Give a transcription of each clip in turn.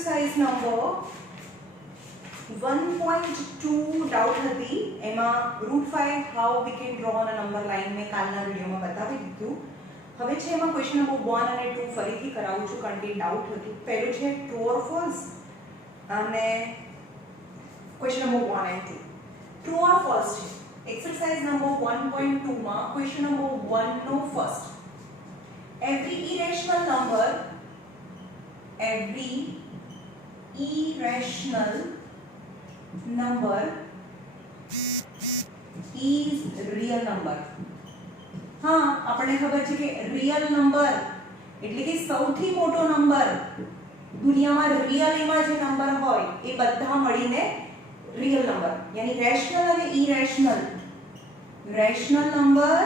exercise number 1.2 doubt હતી એમાં √5 how we can draw on a number line મેં કાલના વિડિયોમાં બતાવી દીધું. હવે છે એમાં ક્વેશ્ચન નંબર 1 અને 2 ફરીથી કરાવું છું કારણ કે ડાઉટ હતું. પહેલું છે ટ્રુ ઓર ફોલ્સ અને question number 1 and 2 true or false છે. એક્સરસાઇઝ નંબર 1.2 માં question number 1 no first every irrational number is real number. हाँ આપણે ખબર છે કે રિયલ નંબર એટલે કે સૌથી મોટો નંબર દુનિયામાં રિયલીમાં જે નંબર હોય એ બધા મળીને રિયલ નંબર યાની રેશનલ અને irrational rational number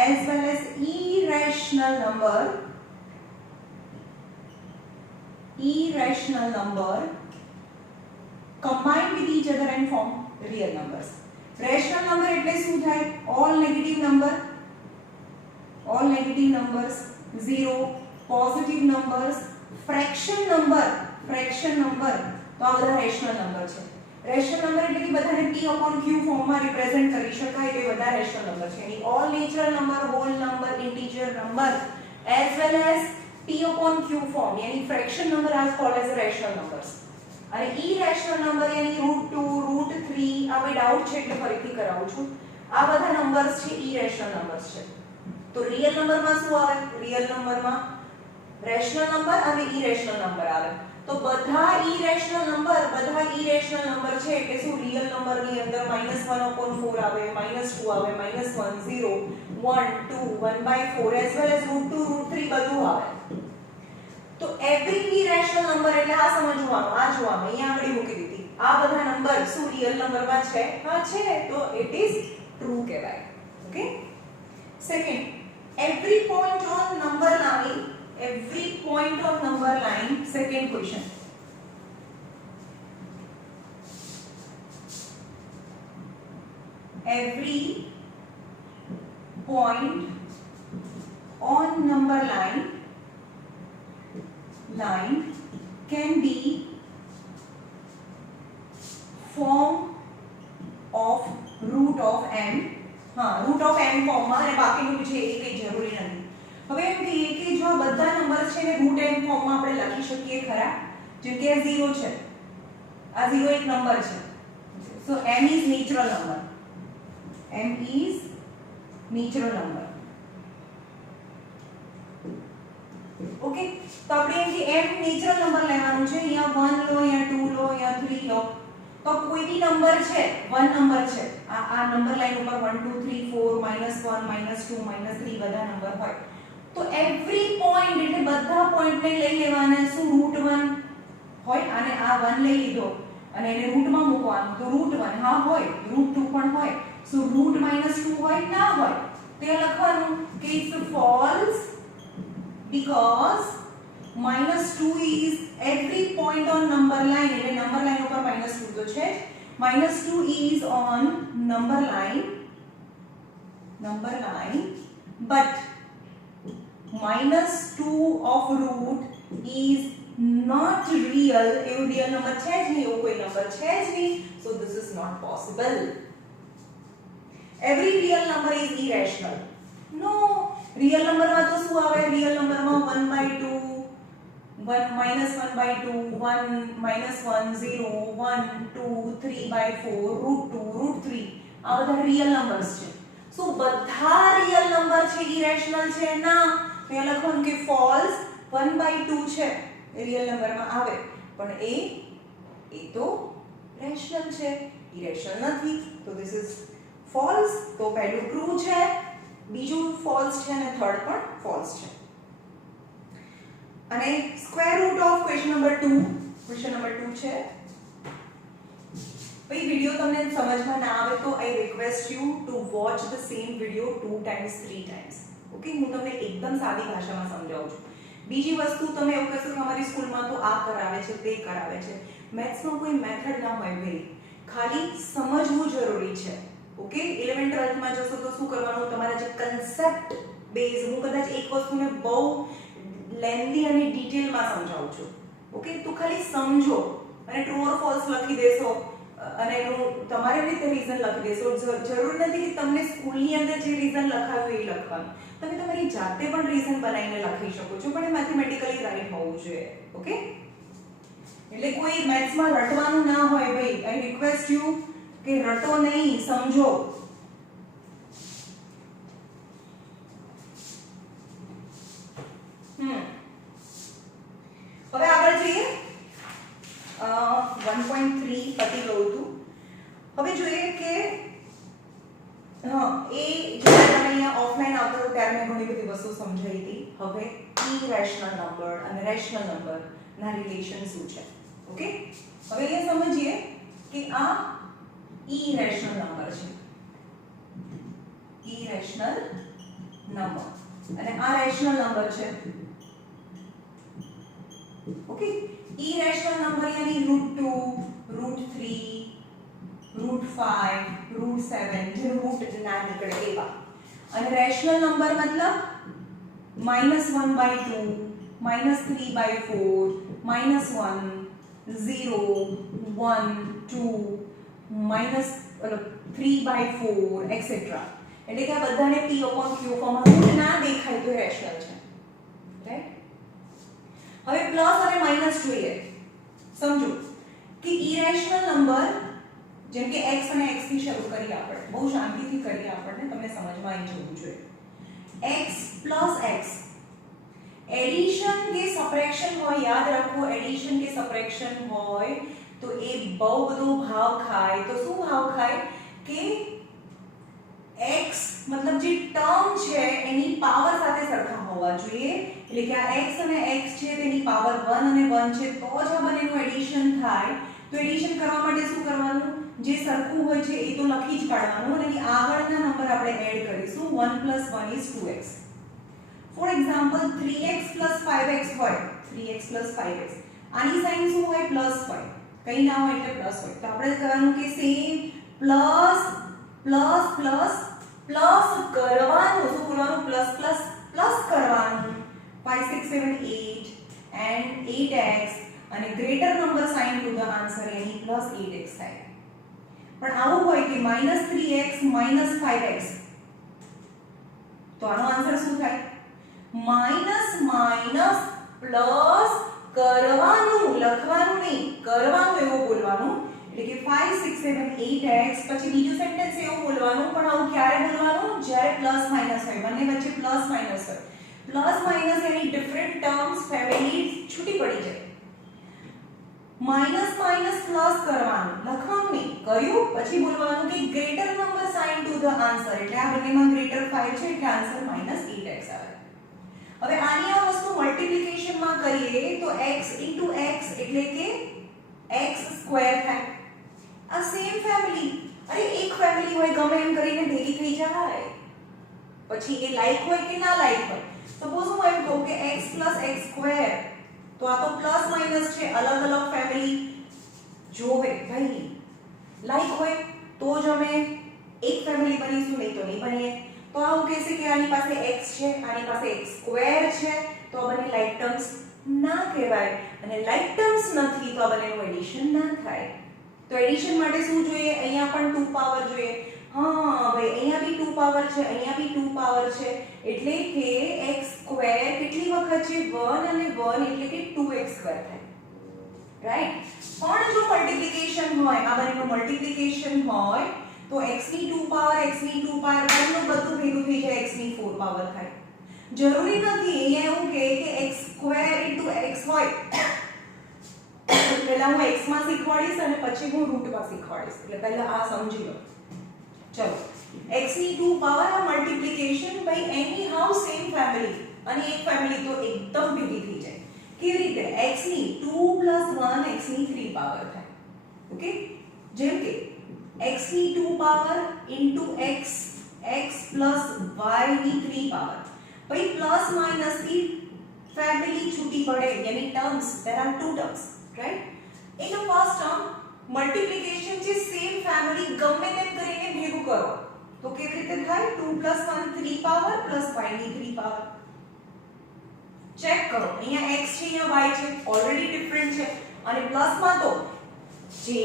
as well as irrational number combined with each other and form real numbers. Rational number એટલે શું થાય? all negative numbers, zero, positive numbers, fraction number તો આ બધા રેશનલ નંબર છે. Rational number એટલે કે બધાને p/q ફોર્મમાં રિપ્રેઝન્ટ કરી શકાય એ બધા રેશનલ નંબર છે. એની all natural number, whole number, integer number as well as p/q form યાની fraction number are called as rational numbers. અને ઇરેશનલ નંબર યાની √2 √3 આ બે ડાઉટ છે એટલે ફરીથી કરાવું છું. આ બધા નંબર્સ છે ઇરેશનલ નંબર્સ છે. તો રિયલ નંબરમાં શું આવે? રિયલ નંબરમાં રેશનલ નંબર અને ઇરેશનલ નંબર આવે. તો બધા ઇરેશનલ નંબર છે કે શું રિયલ નંબરની અંદર -1/4 આવે, -2 આવે, -1 0 1 2 1/4 as well as √2 √3 બધું આવે. તો એવરી ઇરેશનલ નંબર એટલે આ સમજવાનું, આ જોવાનું, અહીંયા આગળ મૂકી દીધી. આ બધા નંબર શું રિયલ નંબરમાં છે? હા છે, તો ઇટ ઇઝ ટ્રુ કહેવાય. Okay. Second, every point on number line second question. Every point on number line can be form of root of m. हाँ, root of m ફોર્મમાં અને બાકીનું છે એ કંઈ જરૂરી નથી. હવે એમ કહીએ કે જો આ બધા નંબર છે ને રૂટ m ફોર્મમાં આપણે લખી શકીએ ખરા? જેમ કે આ 0 છે, આ 0 એક નંબર છે. સો m is natural number. Okay, તો આપણે એમ કે m નેચરલ નંબર લેવાનું છે. અહીંયા 1 લો, અહીંયા 2 લો, અહીંયા 3 લો. તો કોઈ બી નંબર છે, 1 નંબર છે, આ નંબર લાઈન ઉપર 1 2 3 4 -1 -2 -3 બધા નંબર હોય. તો એવરી પોઈન્ટ એટલે બધા પોઈન્ટને લઈ લેવાના. શું √1 હોય અને આ 1 લઈ લીધો અને એને રૂટમાં મૂકવાનું. તો √1 હા હોય, √2 પણ હોય. શું √-2 હોય? ના હોય. તો એ લખવાનું કે it's false because -2 is every point on number line એટલે નંબર લાઈન ઉપર -2 તો છે. -2 is on number line but -2 of root is not real. એવું રિયલ નંબર છે જ નહીં, એવો કોઈ નંબર છે જ નહીં. so this is not possible. every real number is irrational. no, real નંબરમાં તો શું આવે? રિયલ નંબરમાં 1/2 1 -1/2 1 -1 0 1 2 3/4 √2 √3 આ બધા રિયલ નંબર્સ છે. સો બધા રિયલ નંબર છે ઇરેશનલ છે? ના. તો એ લખવાનું કે ફોલ્સ 1/2 છે એ રિયલ નંબરમાં આવે પણ એ તો રેશનલ છે, ઇરેશનલ નથી. તો ધીસ ઇઝ ફોલ્સ. તો પહેલું ટ્રુ છે, બીજું ફોલ્સ છે અને થર્ડ પણ ફોલ્સ છે. અને square root of question number 2 છે. ભાઈ વિડિયો તમને સમજમાં ના આવે તો I request you to watch the same video 2 times 3 times. Okay, હું તમને એકદમ સાદી ભાષામાં સમજાવું છું. બીજી વસ્તુ તમે એવું કહેશો કે અમારી સ્કૂલમાં તો આ કરાવે છે, તે કરાવે છે. મેથ્સમાં કોઈ મેથડ ના હોય ભાઈ, ખાલી સમજવું જરૂરી છે. ઓકે, 11th 12th માં જશો તો શું કરવાનું? તમારા જે કન્સેપ્ટ બેઝ, હું કદાચ એક વસ્તુને બહુ લેન્ધી અને ડિટેલમાં સમજાવું છું. ઓકે, તો ખાલી સમજો અને ટ્રુ ઓર ફોલ્સ લખી દેશો અને એનું તમારી રીતે રીઝન લખી દેશો. જરૂર નથી કે તમને સ્કૂલની અંદર જે રીઝન લખાવ્યું એ લખવાનું. તમે તમારી જાતે પણ રીઝન બનાવીને લખી શકો છો, પણ એ મેથેમેટિકલી રાઈટ હોવું જોઈએ. ઓકે, એટલે કોઈ મેથ્સમાં રટવાનું ના હોય ભાઈ. આઈ રિક્વેસ્ટ યુ કે રટો નહીં, સમજો. હવે આગળ જઈએ. 1.3 પતી ગયું હતું. હવે જોઈએ કે એ જ્યારે તમે અહીંયા ઓફલાઈન આવતા હતા ત્યારે મેં ઘણી બધી વસ્તુ સમજાવી હતી. હવે ઇરેશનલ નંબર અને રેશનલ નંબર ના રિલેશન શું છે. ઓકે, હવે અહીંયા સમજીએ કે આ ઇરેશનલ નંબર છે, ઇરેશનલ નંબર, અને આ રેશનલ નંબર છે. ઓકે, irrational number यानी √2, √3, √5, √7 જે રૂટ ના નીકળે એવા. અને રેશનલ નંબર મતલબ -1/2, -3/4, -1, 0, 1, 2, -3/4 એટસેટ્રા. એટલે કે આ બધાને p/q ફોર્મમાં રૂટ ના દેખાય તો રેશનલ છે. રાઈટ, હવે પ્લસ અને માઈનસ જોઈએ. સમજો કે ઇરેશનલ નંબર જેમ કે x અને x થી શરૂ કરી આપણે, બહુ શાંતિથી કરીએ, આપણને તમને સમજમાં આવી જવું જોઈએ. x + x એડિશન કે સબટ્રેક્શન હોય, યાદ રાખો એડિશન કે સબટ્રેક્શન હોય તો એ બહુ બધો ભાવ ખાય. તો શું ભાવ ખાય કે x મતલબ જે ટર્મ છે એની પાવર સાથે સરખા હોવા જોઈએ. એટલે કે આ x અને x છે તેની પાવર 1 અને 1 છે તો જ આ બંનેનું એડિશન થાય. તો એડિશન કરવા માટે શું કરવાનું, જે સરખું હોય છે એ તો લખી જ કાઢવાનું અને એની આગળના નંબર આપણે એડ કરીશું. 1 + 1 = 2x. For example 3x + 5x હોય, 3x + 5x આની સાઇન શું હોય, પ્લસ હોય, કંઈ ના હોય એટલે પ્લસ હોય. તો આપણે કહેવાનું કે same plus plus plus plus કરવાનું, શું બોલવાનું, પ્લસ પ્લસ પ્લસ કરવાનું. 5 6 7 8 and 8x અને greater number sine to the answer any +8x થાય. પણ આવું હોય કે -3x - 5x તો આનો આન્સર શું થાય, માઈનસ માઈનસ પ્લસ કરવાનું, લખવાનું નહીં, કરવાનું એવું બોલવાનું. એટલે કે 5 6 7 8x પછી બીજું સેન્ટેન્સ એવું બોલવાનું. પણ આવું ક્યારે બોલવાનું, જ્યારે પ્લસ માઈનસ હોય, બંને વચ્ચે પ્લસ માઈનસ હોય. પ્લસ માઈનસ એની ડિફરન્ટ ટર્મ્સ ફેમિલી છૂટી પડી જાય. માઈનસ માઈનસ પ્લસ કરવાનું, લખવાનું નહીં, કર્યું પછી બોલવાનું કે greater number sine to the answer. એટલે આ બંનેમાં ગ્રેટર 5 છે એટલે આન્સર -8x આવે. હવે આની આ વસ્તુ મલ્ટીપ્લિકેશન માં કરીએ તો x * x એટલે કે x² થાય. આ સેમ ફેમિલી, અરે એક ફેમિલી હોય ગમે એમ કરીને ભેગી થઈ જાય. પછી એ લાઈક હોય કે ના લાઈક હોય. સપોઝ હું એમ કહું કે x + x² તો આ તો પ્લસ માઈનસ છે, અલગ અલગ ફેમિલી જોવે ભાઈ. લાઈક હોય તો જ અમે એક ફેમિલી બનીશું, નહીં તો નહીં બનીએ. તો આવું કહેશે કે આની પાસે x છે, આની પાસે x² છે, તો આ બંને લાઈક ટર્મ્સ ના કહેવાય. અને લાઈક ટર્મ્સ નથી તો આ બંનેનું એડિશન ના થાય. તો એડિશન માટે શું જોઈએ, અહીંયા પણ 2 પાવર જોઈએ. હા ભાઈ, અહીંયા બી 2 પાવર છે, અહીંયા બી 2 પાવર છે. એટલે કે x² કેટલી વખત છે, 1 અને 1 એટલે કે 2x² થાય. રાઈટ. પણ જો મલ્ટીપ્લિકેશન હોય, આ બંનેનું મલ્ટીપ્લિકેશન હોય તો x ની 2 પાવર, x ની 2 પાવર બંનેનું બધું ભેગું થઈ જાય, x ની 4 પાવર થાય. જરૂરી નથી અહીંયા એવું કે x² * x હોય. પહેલા હું x માં શીખવાડીશ અને પછી હું રૂટમાં શીખવાડીશ. એટલે પહેલા આ સમજી લો. ચલો, x ની 2 પાવર આ મલ્ટીપ્લિકેશન બાય એની હાઉ સેમ ફેમિલી, અને એક ફેમિલી તો એકદમ ભેગી થઈ જાય. કેવી રીતે, x ની 2 + 1 x ની 3 પાવર થાય. ઓકે, જેમ કે x ની 2 પાવર * x x + y ની 3 પાવર. ભાઈ પ્લસ માઈનસ થી ફેમિલી છૂટી પડે, યાની terms, there are two terms, right? In the first term multiplication છે સેમ ફેમિલી ગમે તેમ કરીને ભેગું કરો તો કેવી રીતે થાય, 2 + 1 3 પાવર + y ની 3 પાવર. ચેક કરો અહીંયા x છે અહીંયા y છે ઓલરેડી ડિફરન્ટ છે અને પ્લસમાં તો જે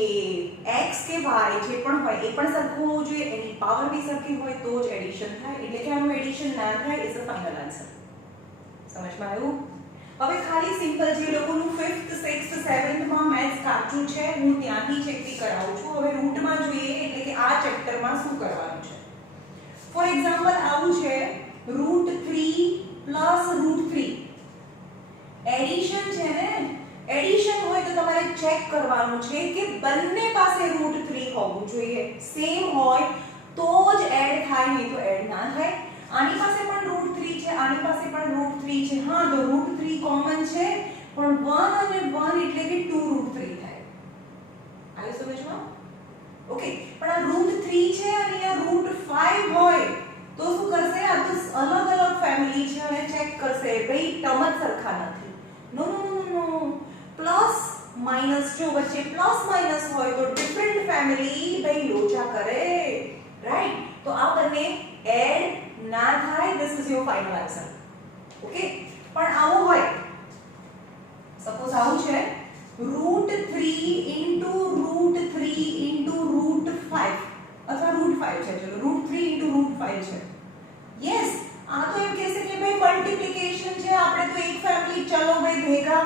x કે y જે પણ હોય એ પણ સરખું હોવું જોઈએ એની પાવર બી સરખી હોય તો જ એડિશન થાય એટલે કે આનું એડિશન ના થાય ઇઝ ધ ફાઇનલ આન્સર સમજમાં આવ્યું હવે ખાલી સિમ્પલ જે લોકોનું 5th 6th 7th માં મેથ્સ કાચું છે હું ત્યાંથી ચેકથી કરાવું છું હવે રૂટમાં જોઈએ એટલે કે આ ચેપ્ટરમાં શું કરવાનું છે ફોર એક્ઝામ્પલ આવું છે √3 +√3 એડિશન છે ને એડિશન હોય તો તમારે ચેક કરવાનું છે કે બંને પાસે √3 હોવું જોઈએ સેમ હોય તો જ એડ થાય નહીં તો એડ ના થાય આની પાસે પણ √3 છે આની પાસે પણ √3 છે હા તો √3 કોમન છે પણ 1 અને 1 એટલે કે 2√3 થાય આયો સમજમાં ઓકે પણ આ √3 છે અને આ √5 હોય તો શું કરશે આ તો અલગ અલગ ફેમિલી છે અને ચેક કરશે ભાઈ ટર્મ જ સરખા નથી નો નો નો નો પ્લસ માઈનસ જો વચ્ચે પ્લસ માઈનસ હોય તો ડિફરન્ટ ફેમિલી ભાઈ લોચા કરે રાઈટ તો આ બંને એડ ના થાય this is your final answer okay પણ આવું હોય સપોઝ આવું છે √3 √3 √5 અથવા √5 છે ચલો √3 √5 છે યસ આ તો એમ કહેશે કે ભાઈ મલ્ટીપ્લિકેશન છે આપણે તો એક ફેમિલી ચલો ભાઈ ભેગા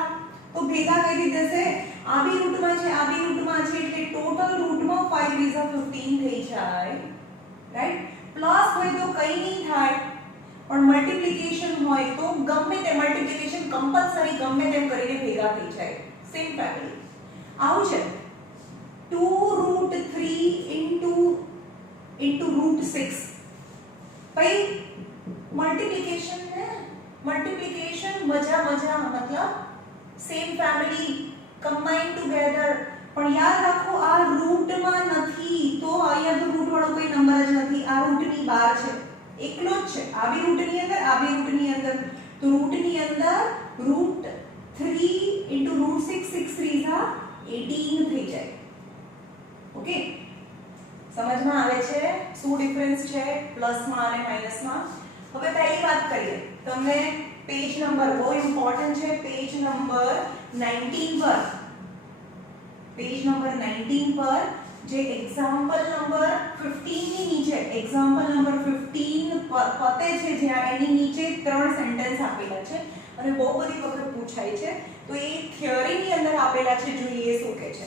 તો ભેગા કરી દેશે આ બી રૂટમાં છે આ બી રૂટમાં છે એટલે ટોટલ રૂટમાં 5 is 15 થઈ જાય રાઈટ પ્લસ હોય તો કંઈ નહીં થાય પણ મલ્ટીપ્લિકેશન હોય તો ગમે તે મલ્ટીપ્લિકેશન કમ્પલસરી ગમે તેમ કરીને ભેગા થઈ જાય સેમ ફેમિલી આવું છે 2√3 √6 ભાઈ મલ્ટીપ્લિકેશન ને મલ્ટીપ્લિકેશન મજા मतलब સેમ ફેમિલી કમ્બાઈન ટુગેધર પણ યાદ રાખો આ રૂટમાં નથી તો અહીંયા તો રૂટ વાળો કોઈ નંબર જ નથી આ રૂટની બહાર છે એકલો જ છે આ બી રૂટની અંદર આ બી રૂટની અંદર તો રૂટની અંદર √3 * √6 6 3 18 થઈ જાય ઓકે સમજમાં આવે છે શું ડિફરન્સ છે પ્લસમાં અને માઈનસમાં હવે પહેલી વાત કરીએ તમને પેજ નંબર બહુ ઇમ્પોર્ટન્ટ છે પેજ નંબર 19 પર પેજ નંબર 19 પર જે એક્ઝામ્પલ નંબર 15 ની નીચે એક્ઝામ્પલ નંબર 15 પતે છે જ્યાં એની નીચે ત્રણ સેન્ટેન્સ આપેલા છે અને બહુ બધી વખત પૂછાય છે તો એ થિયરી ની અંદર આપેલા છે જોઈએ શું કહે છે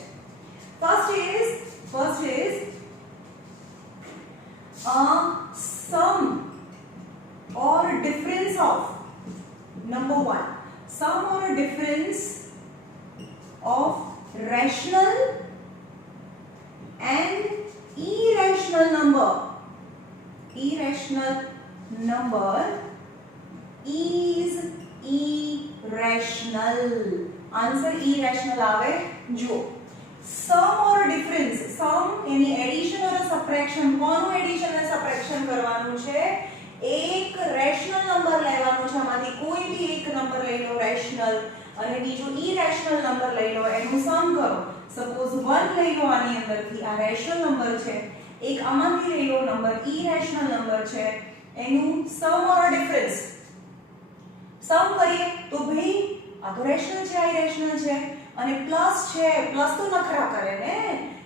first is sum or difference of number 1 sum or difference of rational and irrational number is irrational answer irrational આવે જો sum or difference sum यानी एडिशन और सब्ट्रैक्शन કોનું એડિશન અને સબ્ટ્રેક્શન કરવાનું છે એક રેશનલ નંબર લેવાનો છે આમાંથી કોઈ બી એક નંબર લઈ લો રેશનલ અને બીજો ઇરેશનલ નંબર લઈ લો એનું સમ કરો સપોઝ 1 લઈ લો આની અંદરથી આ રેશનલ નંબર છે એક આમાંથી લઈ લો નંબર ઇરેશનલ નંબર છે એનું સમ ઓર ડિફરન્સ સમ કરીએ તો ભાઈ આ તો રેશનલ છે આ ઇરેશનલ છે અને પ્લસ છે પ્લસ તો નખરા કરે ને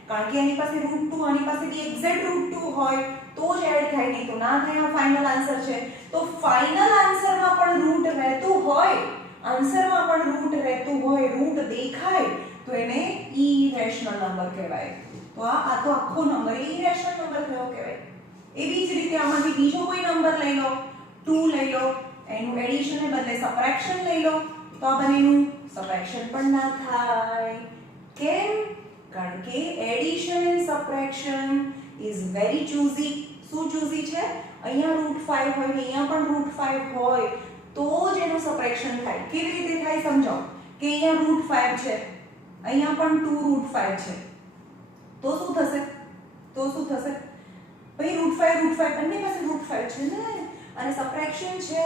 કારણ કે એની પાસે √2 આની પાસે બી એક્ઝેક્ટ √2 હોય તો જ એડ થાય નહીં તો ના થાય આ ફાઇનલ આન્સર છે તો ફાઇનલ આન્સરમાં પણ रूट રહેતું હોય આન્સરમાં પણ रूट રહેતું હોય रूट દેખાય તો એને ઇરેશનલ નંબર કહેવાય તો આ તો આખો નંબર ઇરેશનલ નંબર થયો કહેવાય એવી જ રીતે આમાંથી બીજો કોઈ નંબર લઈ લો 2 લઈ લો એનું એડિશન ને બદલે સબ્ટ્રેક્શન લઈ લો તો આ બંનેનું સબ્ટ્રેક્શન પણ ના થાય કેમ કારણ કે એડિશન એન્ડ સબ્ટ્રેક્શન ઇઝ વેરી ચૂઝી શું ચૂઝી છે અહીંયા √5 હોય ને અહીંયા પણ √5 હોય તો જ એનું સબ્ટ્રેક્શન થાય કેવી રીતે થાય સમજાવો કે અહીંયા √5 છે અહીંયા પણ 2 √5 છે તો શું થશે ભાઈ √5 બંને પાસે √5 છે ને અને સબ્ટ્રેક્શન છે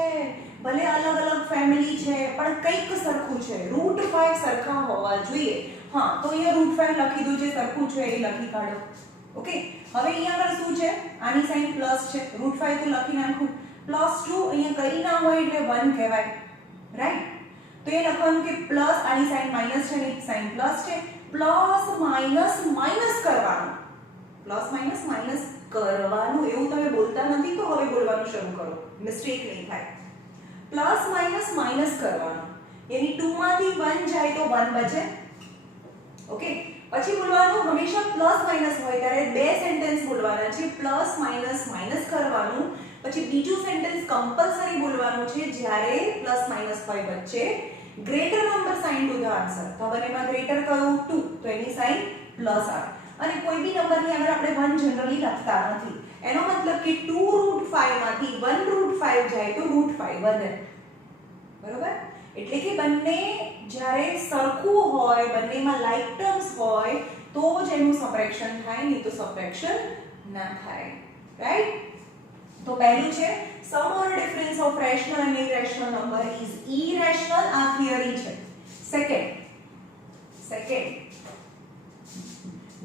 ભલે અલગ અલગ ફેમિલી છે પણ કંઈક સરખું છે √5 સરખા હોવા જોઈએ હા તો અહીંયા √5 લખી દો જે સરખું છે એ લખી કાઢો ઓકે હવે અહીંયા આગળ શું છે આની સાઈન પ્લસ છે √5 તો લખી નાખું +2 અહીંયા કઈ ના હોય એટલે 1 કહેવાય રાઈટ તો એ લખવાનું કે પ્લસ, આની સાઈન માઈનસ છે અને સાઈન પ્લસ છે, પ્લસ માઈનસ માઈનસ કરવાનું, પ્લસ માઈનસ માઈનસ કરવાનું, એવું તમે બોલતા નથી તો હવે બોલવાનું શરૂ કરો, મિસ્ટેક નહીં થાય. પ્લસ માઈનસ માઈનસ કરવાનું, યાની 2 માંથી 1 જાય તો 1 બચે. ઓકે, પછી બોલવાનું હંમેશા પ્લસ માઈનસ હોય ત્યારે બે સેન્ટેન્સ બોલવાના છે, પ્લસ માઈનસ માઈનસ કરવાનું. પછી બીજું સેન્ટેન્સ કમ્પલસરી બોલવાનું છે જ્યારે પ્લસ માઈનસ હોય વચ્ચે, greater number sine to the answer. તો હવે એમાં ગ્રેટર કયું 2, તો એની સાઇન પ્લસ આવે. અને કોઈ બી નંબરની આગળ આપણે 1 જનરલી લખતા નથી, એનો મતલબ કે 2√5 માંથી 1√5 જાય તો √5 વધે. બરોબર? એટલે કે બંને જ્યારે સરખું હોય, બંનેમાં લાઈક ટર્મ્સ હોય તો જ એનું સબટ્રેક્શન થાય, નહીં તો સબટ્રેક્શન ના થાય. રાઈટ? તો પહેલું છે sum or difference of rational અને ઇરેશનલ નંબર ઇઝ ઇરેશનલ, આ થિયરી છે. સેકન્ડ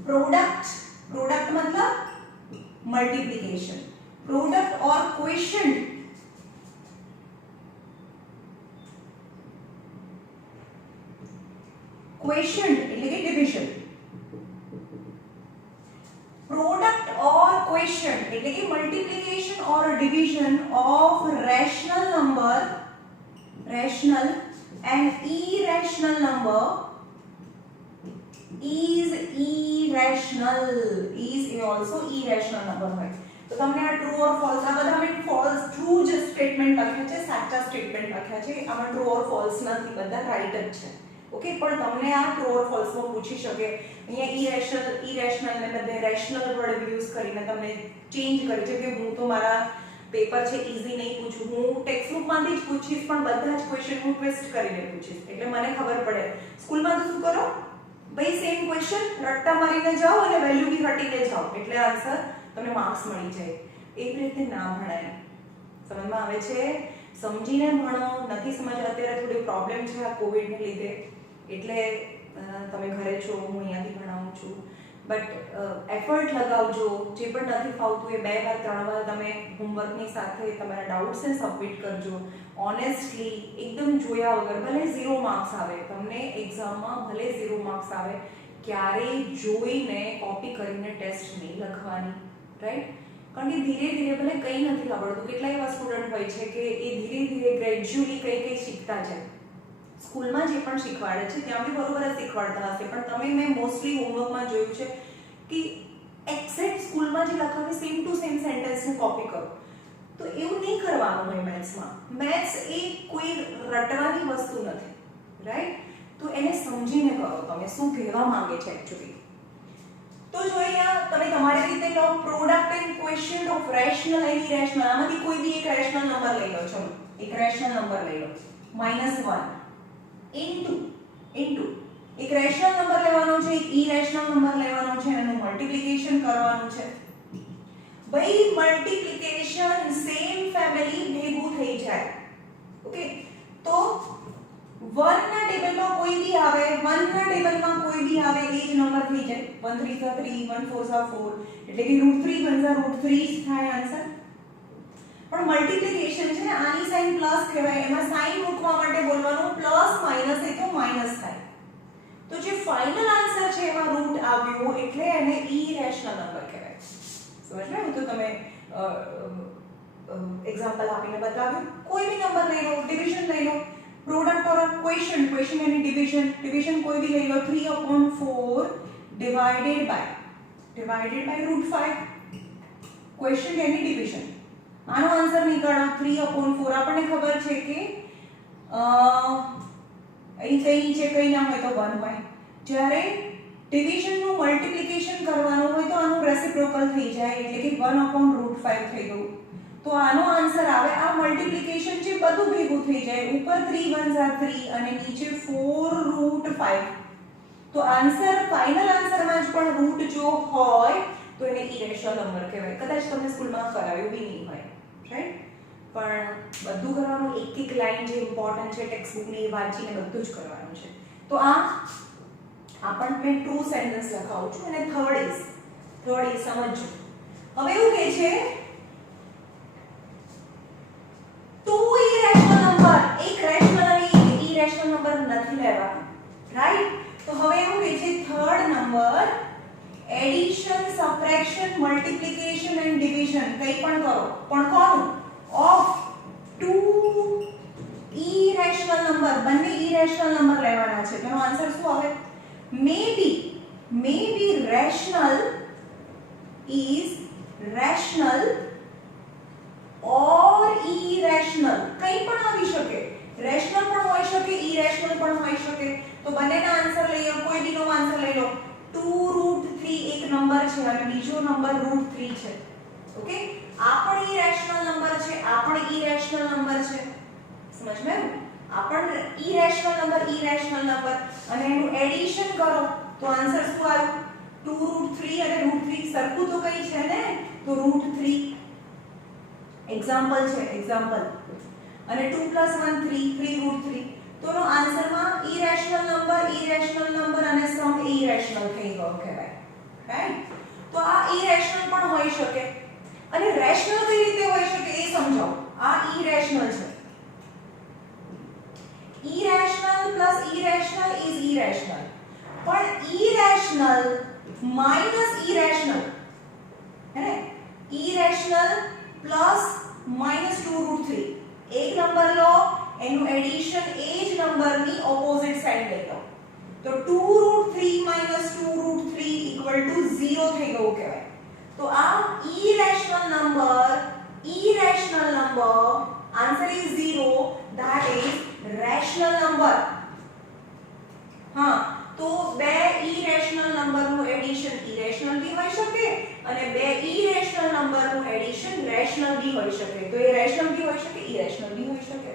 પ્રોડક્ટ મતલબ મલ્ટીપ્લિકેશન. પ્રોડક્ટ ઓર ક્વોશન્ટ એટલે કે ડિવિઝન. પ્રોડક્ટ ઓર ક્વોશન્ટ એટલે કે multiplication or division of rational and irrational number is irrational, is also irrational number હોય. તો તમને આ ટ્રુ ઓર ફોલ્સ, આ બધા મેં ફોલ્સ ટ્રુ જ સ્ટેટમેન્ટ લખ્યા છે, સાચા સ્ટેટમેન્ટ લખ્યા છે, આમાં ટ્રુ ઓર ફોલ્સ નથી, બધા રાઈટ જ છે. ઓકે, પણ તમને આ ટ્રુ ઓર ફોલ્સ માં પૂછી શકે, અહીંયા ઇરેશનલ ને બદલે રેશનલ વર્ડ યુઝ કરીને તમને ચેન્જ કરી છે કે હું તો મારા પેપર છે ઈઝી નહીં પૂછું, હું ટેક્સ્ટ બુક માંથી જ પૂછીશ, પણ બધા જ ક્વેશ્ચન હું ટ્વિસ્ટ કરીને પૂછીશ એટલે મને ખબર પડે. સ્કૂલમાં તો શું કરો ભાઈ, સેમ ક્વેશ્ચન રટ્ટા મારીને જાઓ અને વેલ્યુ બી રટીને જાઓ એટલે આન્સર તમને માર્ક્સ મળી જાય. એવી રીતે ના ભણાય. સમજમાં આવે છે? સમજીને ભણો. નથી સમજ અત્યારે થોડી પ્રોબ્લેમ છે આ કોવિડને લીધે, એટલે તમે ઘરે છો, હું અહીંયાથી ભણાવું છું, બટ એફર્ટ લગાવજો. જે પણ નથી ફાવતું એ 2 વાર 3 વાર તમે હોમવર્કની સાથે તમારા ડાઉટ્સને સબમિટ કરજો. ઓનેસ્ટલી, એકદમ જોયા વગર. ભલે 0 માર્ક્સ આવે તમને એક્ઝામમાં, ભલે 0 માર્ક્સ આવે, ક્યારેય જોઈને કોપી કરીને ટેસ્ટ નહીં લખવાની. રાઈટ? કારણ કે ધીરે ધીરે ભલે કંઈ નથી આવડતું, કેટલા એવા સ્ટુડન્ટ હોય છે કે એ ધીરે ધીરે ગ્રેજ્યુઅલી કંઈ શીખતા જાય. સ્કૂલમાં જે પણ શીખવાડે છે ત્યાં બી બરોબર જ શીખવાડતા હશે, પણ મેં મોસ્ટલી હોમવર્કમાં જોયું છે કે એક્ઝેક્ટ સ્કૂલમાં જે લખાવે સેમ ટુ સેમ સેન્ટેન્સને કોપી કરો. તો એવું નહીં કરવાનું હોય મેથ્સમાં. મેથ્સ એ કોઈ રટવાની વસ્તુ નથી. રાઈટ? તો એને સમજીને કરો તમે શું કહેવા માંગે છે એકચ્યુઅલી. તો જો અહીંયા તમે તમારી રીતે લો, product and quotient of rational and irrational. આમાંથી કોઈ બી એક રેશનલ નંબર લઈ લો. ચલો એક રેશનલ નંબર લઈ લો, -1 ઇન્ટુ એક રેશનલ નંબર લેવાનો છે, એક ઇરેશનલ નંબર લેવાનો છે, એનું મલ્ટીપ્લિકેશન કરવાનું છે. ભાઈ મલ્ટીપ્લિકેશન સેમ ફેમિલી ભેગું થઈ જાય. ઓકે, તો 1 ના ટેબલમાં કોઈ બી આવે, 1 ના ટેબલમાં કોઈ બી આવે એ જ નંબર થઈ જાય. 1 3 * 3, 1 4 * 4 એટલે કે √3 બનશે, √3 થાય આન્સર. પણ મલ્ટીપ્લિકેશન છે ને, આની સાઈન પ્લસ કહેવાય, એમાં સાઈન મૂકવા માટે બોલવાનું પ્લસ માઈનસ, એ તો માઈનસ થાય. તો જે ફાઇનલ આન્સર છે એમાં રૂટ આવ્યો એટલે એને ઇરેશનલ નંબર કહેવાય. સમજ્યા? તો તમે એક્ઝામ્પલ આપીને બતાવ્યું. કોઈ બી નંબર લઈ લો, ડિવિઝન લઈ લો, પ્રોડક્ટ ઓર ક્વોશન્ટ એની ડિવિઝન કોઈ બી લઈ લો, 3/4 ડિવાઇડેડ બાય √5. ક્વોશન્ટ એની ડિવિઝન. આનો આન્સર નીકાળો 3/4. આપણને ખબર છે કે અહીં કઈ નીચે કઈ ના હોય તો 1 હોય. જ્યારે ડિવિઝનનું મલ્ટીપ્લિકેશન કરવાનું હોય તો આનું રેસિપ્રોકલ થઈ જાય એટલે કે 1/√5 થઈ ગયું. તો આનો આન્સર આવે, આ મલ્ટીપ્લિકેશન છે બધું ભેગું થઈ જાય, ઉપર 3 * 1 = 3 અને નીચે 4√5. તો આન્સર ફાઇનલ આન્સરમાં જ પણ રૂટ જો હોય તો એને ઇરેશનલ નંબર કહેવાય. કદાચ તમને સ્કૂલમાં કરાવ્યું બી નહીં હોય. રાઈટ? પણ બધું કરવાનું, એક લાઈન જે ઇમ્પોર્ટન્ટ છે ટેક્સ્ટ બુકની એ વાંચીને બધું જ કરવાનું છે. તો આ પણ મેં ટ્રુ સેન્ટેન્સ લખાવું છું અને થર્ડ ઇઝ સમજજો. હવે એવું કહે છે 2 ઇરેશનલ નંબર, એક રેશનલ અને એક ઇરેશનલ રાઈટ. તો હવે એવું કે છે third number addition, subtraction, multiplication and division કંઈ પણ કરો, પણ કોનું? Of two irrational number. બંને ઇરેશનલ નંબર લેવાના છે. તેનો આન્સર શું આવે? maybe rational is rational or irrational. કંઈ પણ આવી શકે, રેશનલ પણ હોઈ શકે, ઇરેશનલ પણ હોઈ શકે. તો બંનેના આન્સર લઈ લો, કોઈ બીનો આન્સર લઈ લો. 2√3 એક નંબર છે અને બીજો નંબર √3 છે. ઓકે, આ પણ ઇરેશનલ નંબર છે, આ પણ ઇરેશનલ નંબર છે. સમજમાં આવ્યું? આ પણ ઇરેશનલ નંબર અને એનું એડિશન કરો તો આન્સર શું આવ્યું? 2√3 અને √3 સરખું તો કઈ છે ને, તો √3 એક્ઝામ્પલ છે, એક્ઝામ્પલ. અને 2 + 1 3 તો નો આન્સરમાં ઇરેશનલ નંબર અને સમ ઇરેશનલ થઈ ગયો કહેવાય. રાઈટ. તો આ ઇરેશનલ પણ હોઈ શકે અને રેશનલ કઈ રીતે હોઈ શકે એ સમજાવો. આ ઇરેશનલ છે. irrational plus irrational is irrational. પણ irrational minus irrational है ना, irrational plus minus 2√3 એક નંબર લો, એનું એડિશન એ જ નંબરની ઓપોઝિટ સાઈડ લઈ લો તો 2√3 minus 2√3 = 0 થઈ ગયું કહેવાય. તો આ irrational number answer is 0, that is rational number. હા, તો બે ઇરેશનલ નંબરનું એડિશન ઇરેશનલ બી હોઈ શકે અને બે ઇરેશનલ નંબરનું એડિશન રેશનલ બી હોઈ શકે. તો એ રેશનલ બી હોઈ શકે, ઇરેશનલ બી હોઈ શકે.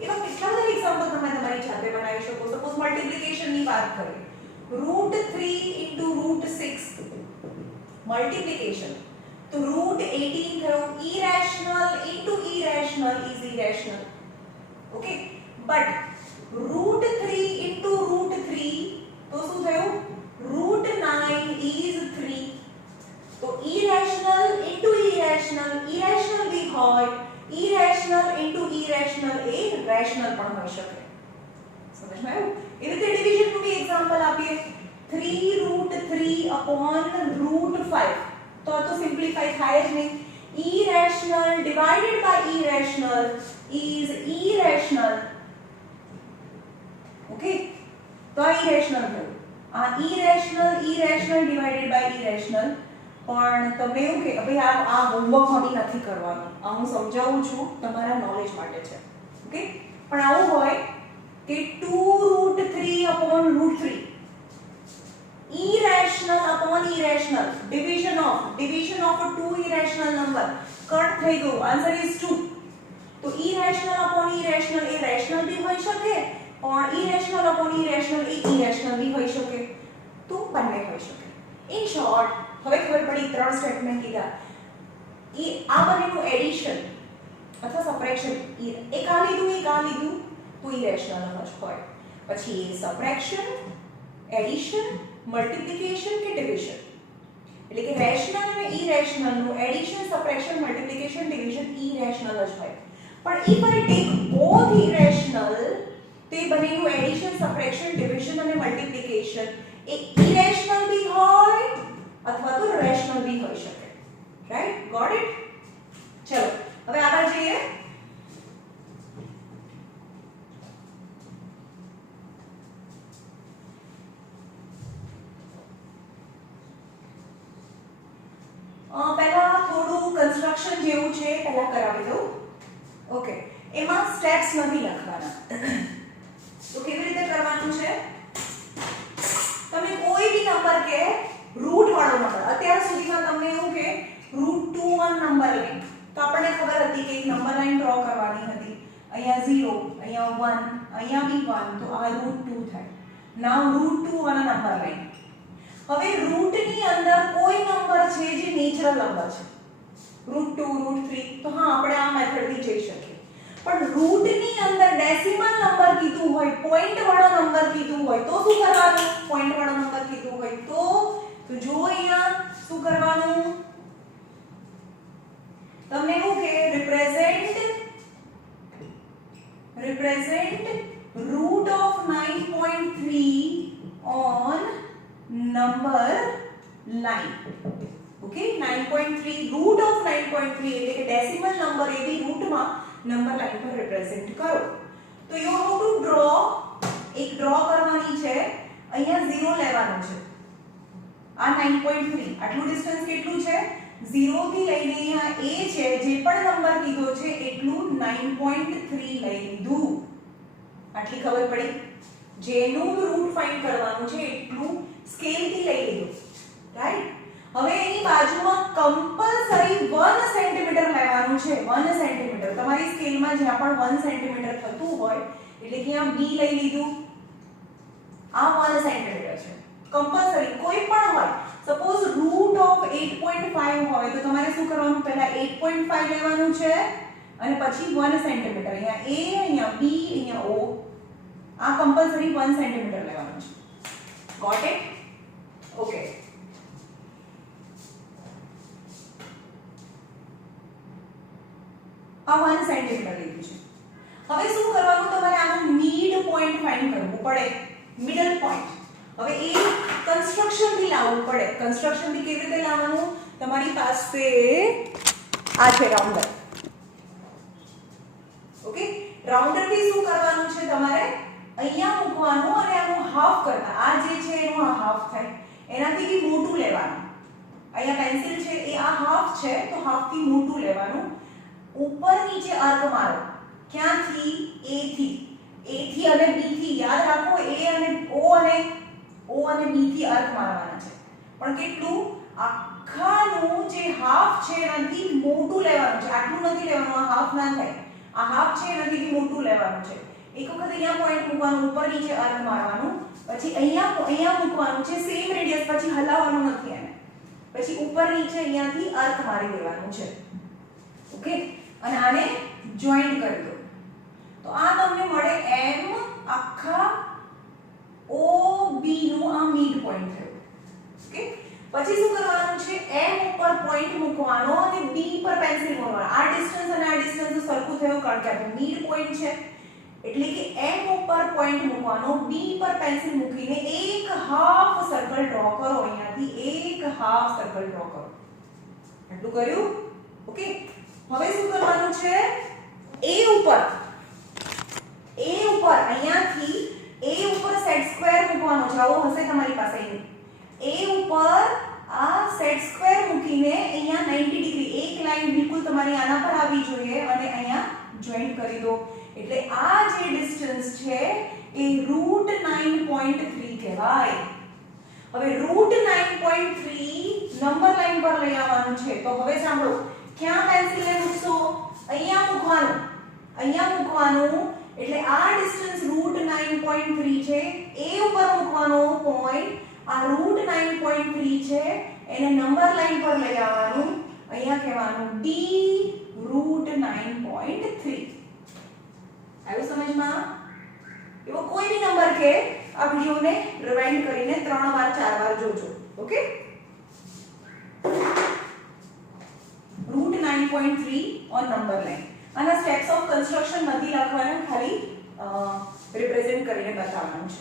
એવા કેટલા બધા એક્ઝામ્પલ તમે તમારી જાતે બનાવી શકો. સપોઝ મલ્ટીપ્લિકેશનની વાત કરીએ, √3 * √6 મલ્ટીપ્લિકેશન, તો √18 થયો. irrational into irrational is irrational. Okay, but √3 into √3 તો શું થયું? √9 is 3. તો irrational into irrational બી હોય, irrational into irrational એ રેશનલ પણ હોઈ શકે. સમજમાં આવ્યું? એ રીતે ડિવિઝનનું બી એક્ઝામ્પલ આપીએ. 3√3/√5 તો સિમ્પ્લિફાઈ થાય જ નહીં. irrational divided by irrational is irrational. Okay, તો આ ઇરેશનલ થયું. આ ઇરેશનલ ડિવાઇડેડ બાય ઇરેશનલ. પણ તમે એવું કે ભાઈ આ હોમવર્ક બી નથી કરવાનું, આ હું સમજાવું છું તમારા નોલેજ માટે છે. ઓકે, પણ આવું હોય કે 2√3/√3 irrational upon irrational, division of a two irrational number, cut થઈ ગયું. Answer is 2. તો irrational upon irrational એ રેશનલ બી હોઈ શકે और irrational upon irrational એ irrational બી હોઈ શકે. તો બંને હોઈ શકે. ઇન શોર્ટ, હવે ખબર પડી ત્રણ સ્ટેટમેન્ટ કીધા. એ આ બંનેનું એડિશન અથવા સબટ્રેક્શન એક આ લીધું તો irrational જ હોય. પછી એ સબટ્રેક્શન, એડિશન, મલ્ટીપ્લિકેશન કે ડિવિઝન, એટલે કે રેશનલ અને ઇરેશનલ નું addition, subtraction, multiplication, division irrational જ હોય. પણ if I take both irrational, તે બંનેનું એડિશન, સબટ્રેક્શન, ડિવિઝન અને મલ્ટીપ્લિકેશન એ ઇરેશનલ બી હોય અથવા તો રેશનલ બી હોઈ શકે. રાઈટ? Got it? ચલો હવે આગળ જઈએ. પહેલા થોડું કન્સ્ટ્રક્શન જેવું છે, પહેલા કરાવી દઉં. ઓકે, એમાં સ્ટેપ્સ નથી લખવાના. તો કેવી રીતે કરવાનું છે? તમે કોઈ બી નંબર કે રૂટ વાળો નંબર, અત્યાર સુધીમાં તમને એવું કે √2 નંબર લઈ, તો આપણને ખબર હતી કે એક નંબર લાઈન ડ્રો કરવાની હતી. અહીંયા 0, અહીંયા 1, અહીંયા બી 1, તો આ √2 થાય. નાઉ √2 નંબર લાઈન. હવે રૂટની અંદર કોઈ નંબર છે જે નેચરલ નંબર છે, √2, √3, તો હા આપણે આ મેથડથી જઈ શકીએ. પણ રૂટની અંદર ડેસિમલ નંબર કીધું હોય, પોઈન્ટ વાળો નંબર કીધું હોય તો શું કરવાનું? પોઈન્ટ વાળો નંબર કીધું હોય તો જો અહીંયા શું કરવાનું? તમને એવું કે represent root of 9.3 number 9. Okay, 9.3 root of 9.3 એટલે કે ડેસિમલ નંબર એ બી રૂટમાં નંબર લાઈન પર રિપ્રેઝેન્ટ કરો. તો યુ હેવ ટુ ડ્રો, એક ડ્રો કરવાની છે. અહીંયા 0 લેવાનું છે. આ 9.3 આટલું ડિસ્ટન્સ કેટલું છે? 0 થી લઈને અહીંયા a છે, જે પણ નંબર કીધો છે એટલું 9.3 લઈ લીધું. આટલી ખબર પડી? જેનું રૂટ ફાઇન્ડ કરવાનું છે એટલું સ્કેલ થી લઈ લીધું, રાઈટ? હવે એની બાજુમાં કમ્પલસરી 1 સેન્ટીમીટર લેવાનું છે. 1 સેન્ટીમીટર તમારી સ્કેલમાં જ્યાં પણ 1 સેન્ટીમીટર થતું હોય એટલે કે અહીંયા b લઈ લીધું. આ 1 સેન્ટીમીટર છે કમ્પલસરી, કોઈ પણ હોય. સપોઝ રૂટ ઓફ 8.5 હોય તો તમારે શું કરવાનું? પહેલા 8.5 લેવાનું છે અને પછી 1 સેન્ટીમીટર. અહીંયા a, અહીંયા b, અહીંયા o. આ કમ્પલસરી 1 સેન્ટીમીટર લેવાનું છે. Got it? ઓકે. આ 1 સેન્ટીમીટર લીધું છે. હવે શું કરવાનું? તમારે આનું મિડ પોઈન્ટ ફાઇન્ડ કરવું પડે, મિડલ પોઈન્ટ. હવે એ કન્સ્ટ્રક્શન થી લાવવું પડે. કન્સ્ટ્રક્શન થી કેવી રીતે લાવવાનું? તમારી પાસે આ છે રાઉન્ડર. ઓકે, રાઉન્ડર થી શું કરવાનું છે? તમારે અહીંયા મૂકવાનું અને આનું હાફ કરતા. આ જે છે એનું આ હાફ થાય, એનાથી બી મોટું લેવાનું. અહીંયા પેન્સિલ છે એ આ હાફ છે તો હાફ થી મોટું લેવાનું. ઉપર નીચે આર્ક મારો. ક્યાંથી? a થી. a થી અને b થી. યાદ રાખો, a અને o અને b થી આર્ક મારવાના છે. પણ કેટલું? આખાનું જે હાફ છે એનાથી મોટું લેવાનું છે. આટલું નથી લેવાનું, આ હાફ ના થાય. આ હાફ છે એનાથી મોટું લેવાનું છે. એક વખત અહીંયા પોઈન્ટ મૂકવાનું, ઉપર નીચે આર્ક મારવાનું, પછી અહીંયા મૂકવાનું છે સેમ રેડિયસ, પછી હલાવવાનું નથી એને. પછી ઉપર નીચે અહીંયાથી આર્ક મારી દેવાનું છે. ઓકે, અને આને જોઈન્ટ કરી દો તો આ તમને મળે m આખા OB નું આ મિડ પોઈન્ટ થયું. ઓકે, પછી શું કરવાનું છે? m ઉપર પોઈન્ટ મૂકવાનો અને b પર પેન્સિલ મૂકવાનો. આ ડિસ્ટન્સ અને આ ડિસ્ટન્સ સરખું થયું કારણ કે આ મિડ પોઈન્ટ છે. એટલે કે m ઉપર પોઈન્ટ મૂકવાનો, b પર પેન્સિલ મૂકીને એક હાફ સર્કલ ડ્રો કરો. અહીંયાથી એક હાફ સર્કલ ડ્રો કરો. આટલું કર્યું? ઓકે, હવે શું કરવાનું છે? a ઉપર અહીંયાથી a ઉપર સેટ સ્ક્વેર મૂકવાનો છે. આવો હશે તમારી પાસે. a ઉપર આ સેટ સ્ક્વેર મૂકીને અહીંયા 90 ડિગ્રી એક લાઈન બિલકુલ તમારી આના પર આવી જોઈએ અને અહીંયા જોઈન્ટ કરી દો. એટલે આ જે ડિસ્ટન્સ છે એ રૂટ 9.3 કહેવાય. હવે રૂટ 9.3 નંબર લાઈન પર લઈ આવવાનું છે. તો હવે સાંભળો, ક્યાં પેન્સિલ ને મૂકશો? અહીંયા મૂકવાનું. એટલે આ ડિસ્ટન્સ રૂટ 9.3 છે. a ઉપર મૂકવાનો પોઈન્ટ, આ રૂટ 9.3 છે એને નંબર લાઈન પર લઈ આવવાનું. અહીંયા કહેવાનું d રૂટ 9.3. આવ્યું સમજમાં? એવો કોઈ બી નંબર કે આ વિડિયોને રિવાઇન્ડ કરીને 3 વાર 4 વાર જોજો. Okay, root 9.3 on number line. આના સ્ટેપ્સ ઓફ કન્સ્ટ્રક્શન નથી લખવાના, ખાલી રિપ્રેઝેન્ટ કરીને બતાવવાનું છે.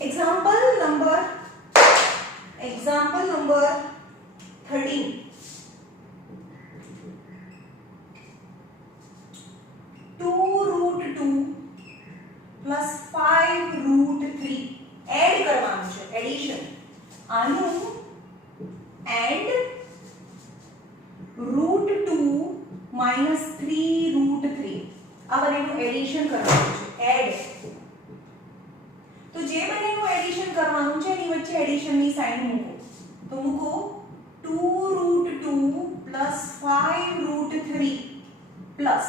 Example number 13. 2 root 2 plus 5 root 3 add કરવાનું છે. એડિશન. આનું એન્ડ રૂટ 2 માઈનસ 3 રૂટ 3 આ બંનેનું એડિશન કરવાનું છે. એડ. તો જે બંનેનું એડિશન કરવાનું છે એની વચ્ચે એડિશનની સાઇન મૂકો. તો મૂકો 2 root 2 plus 5 root 3 plus